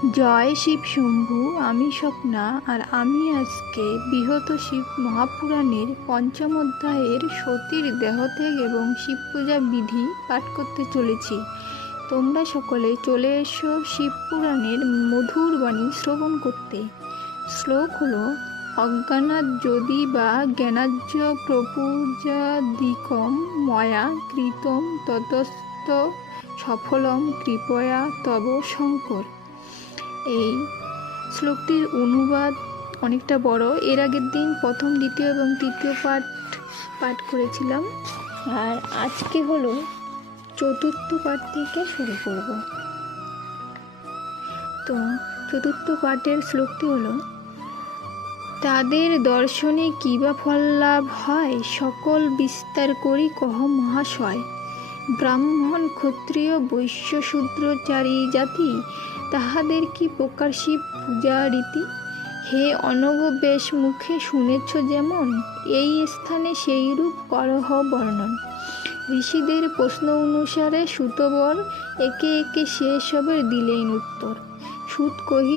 জয় শিব শম্ভু। আমি স্বপ্না, আর আমি আজকে বৃহৎ শিব মহাপুরাণের পঞ্চম অধ্যায়ের সতীর দেহত্যাগ এবং শিব পূজা বিধি পাঠ করতে চলেছি। তোমরা সকলে চলে এসো শিব পুরাণের মধুর বাণী শ্রবণ করতে। শ্লোক হলো: অজ্ঞানাৎ যদি বা জ্ঞানাজ্য প্রপূজাদিকম ময়া কৃতম ততস্ত সফলম কৃপয়া তব শঙ্কর। এই শ্লোকটির অনুবাদ অনেকটা বড়। এর আগের দিন প্রথম, দ্বিতীয় এবং তৃতীয় পাঠ করেছিলাম, আর আজকে হলো চতুর্থ পাঠ থেকে শুরু করব। তো চতুর্থ পাঠের শ্লোকটি হলো: তাদের দর্শনে কি বা ফল লাভ হয়, সকল বিস্তার করি কহ মহাশয়। ব্রাহ্মণ ক্ষত্রিয় বৈশ্য শূদ্রচারী জাতি, তাহাদের কি প্রকার শিব পূজা রীতি? হে অনঘ বেশ মুখে শুনেছ যেমন, এই স্থানে সেইরূপ করহ বর্ণন। ঋষিদের প্রশ্ন অনুসারে সুতবর একে একে সে সবের দিলেন উত্তর। সুত কহি